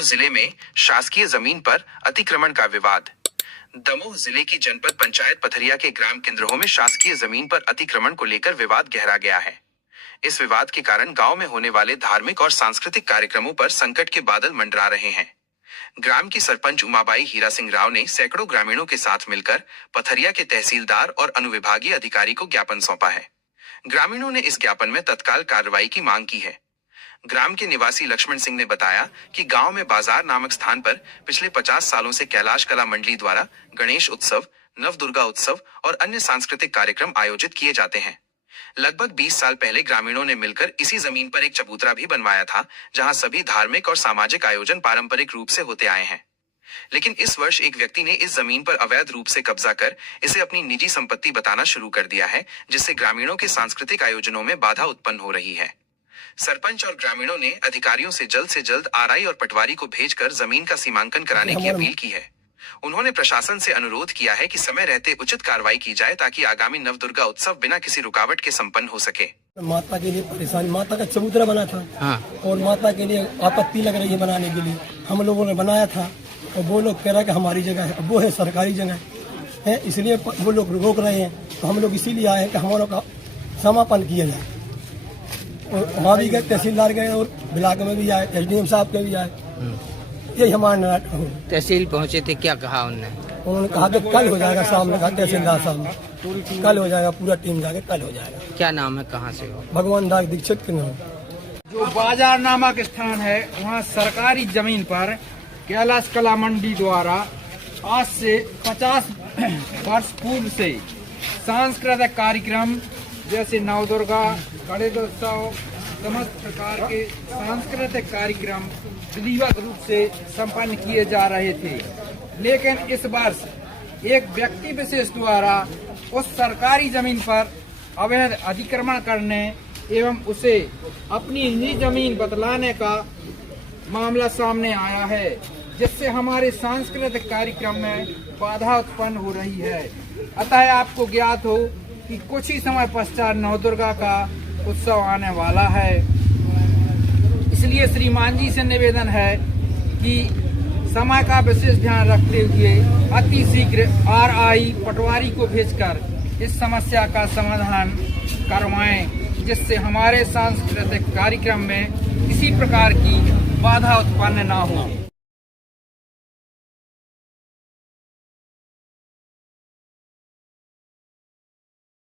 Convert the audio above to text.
दमोह जिले में शासकीय जमीन पर अतिक्रमण का विवाद। दमोह जिले की जनपद पंचायत पथरिया के ग्राम किंद्रहों में शासकीय जमीन पर अतिक्रमण को लेकर विवाद गहरा गया है। इस विवाद के कारण गांव में होने वाले धार्मिक और सांस्कृतिक कार्यक्रमों पर संकट के बादल मंडरा रहे हैं। ग्राम की सरपंच उमाबाई हीरा सिंह राव ने सैकड़ों ग्रामीणों के साथ मिलकर पथरिया के तहसीलदार और अनुविभागीय अधिकारी को ज्ञापन सौंपा है। ग्रामीणों ने इस ज्ञापन में तत्काल कार्रवाई की मांग की है। ग्राम के निवासी लक्ष्मण सिंह ने बताया कि गांव में बाजार नामक स्थान पर पिछले 50 सालों से कैलाश कला मंडली द्वारा गणेश उत्सव, नवदुर्गा उत्सव और अन्य सांस्कृतिक कार्यक्रम आयोजित किए जाते हैं। लगभग 20 साल पहले ग्रामीणों ने मिलकर इसी जमीन पर एक चबूतरा भी बनवाया था, जहां सभी धार्मिक और सामाजिक आयोजन पारंपरिक रूप से होते आए हैं। लेकिन इस वर्ष एक व्यक्ति ने इस जमीन पर अवैध रूप से कब्जा कर इसे अपनी निजी संपत्ति बताना शुरू कर दिया है, जिससे ग्रामीणों के सांस्कृतिक आयोजनों में बाधा उत्पन्न हो रही है। सरपंच और ग्रामीणों ने अधिकारियों से जल्द आरआई और पटवारी को भेजकर जमीन का सीमांकन कराने की अपील की है। उन्होंने प्रशासन से अनुरोध किया है कि समय रहते उचित कार्रवाई की जाए ताकि आगामी नवदुर्गा उत्सव बिना किसी रुकावट के संपन्न हो सके। माता के लिए परेशानी, माता का चबूतरा बना था। और माता के लिए आपत्ति लग रही है बनाने के लिए। हम लोगों ने बनाया था और वो लोग कह रहा है कि हमारी जगह है, वो है सरकारी जगह है, इसलिए वो लोग रोक रहे हैं। तो हम लोग इसीलिए आए हैं कि हम लोग का समापन किया जाए। और वहाँ भी गए, तहसीलदार गए और ब्लॉक में भी आए, SDM साहब के भी आए। यही हमारा तहसील पहुँचे थे, क्या कहा उन्होंने कहा कि कल हो जाएगा। सामने कहा तहसीलदार साहब ने कल हो जाएगा, पूरा टीम जाके कल हो जाएगा। क्या नाम है, कहाँ से हो? भगवान दास दीक्षित के नाम। जो बाजार नामक स्थान है, वहाँ सरकारी जमीन पर कैलाश कला मंडी द्वारा आज से 50 वर्ष पूर्व से सांस्कृतिक कार्यक्रम जैसे नवदुर्गा, गणेशोत्सव, समस्त प्रकार के सांस्कृतिक कार्यक्रम विधिवत रूप से संपन्न किए जा रहे थे। लेकिन इस वर्ष एक व्यक्ति विशेष द्वारा उस सरकारी जमीन पर अवैध अतिक्रमण करने एवं उसे अपनी निजी जमीन बतलाने का मामला सामने आया है, जिससे हमारे सांस्कृतिक कार्यक्रम में बाधा उत्पन्न हो रही है। अतः आपको ज्ञात हो कि कुछ ही समय पश्चात नवदुर्गा का उत्सव आने वाला है। इसलिए श्रीमान जी से निवेदन है कि समय का विशेष ध्यान रखते हुए अति शीघ्र RI पटवारी को भेजकर इस समस्या का समाधान करवाएं, जिससे हमारे सांस्कृतिक कार्यक्रम में किसी प्रकार की बाधा उत्पन्न न हो।